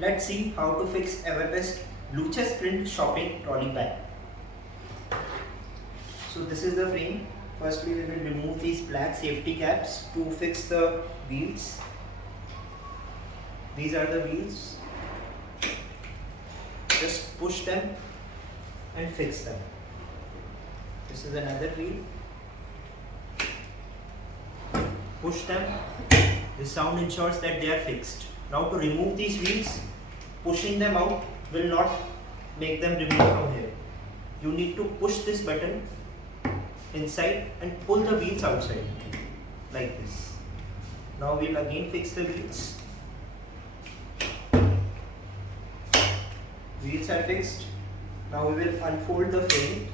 Let's see how to fix EverBest Blue Chest Print Shopping Trolley Bag. So this is the frame. Firstly, we will remove these black safety caps to fix the wheels. These are the wheels. Just push them and fix them. This is another wheel. Push them. The sound ensures that they are fixed. Now to remove these wheels, pushing them out will not make them remove from here. You need to push this button inside and pull the wheels outside like this. Now we will again fix the wheels. Wheels are fixed. Now we will unfold the frame.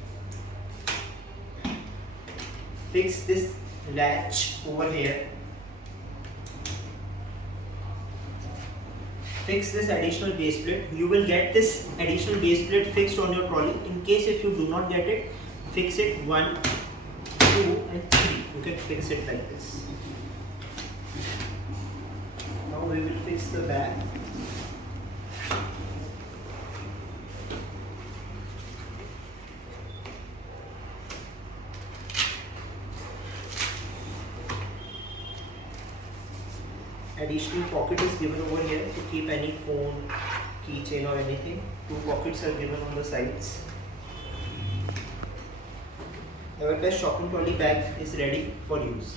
Fix this latch over here. Fix this additional base plate. You will get this additional base plate fixed on your trolley. In case if you do not get it, fix it 1, 2 and 3. You can fix it like this. Now we will fix the bag. Additional pocket is given over here to keep any phone, keychain or anything. 2 pockets are given on the sides. EverBest shopping trolley bag is ready for use.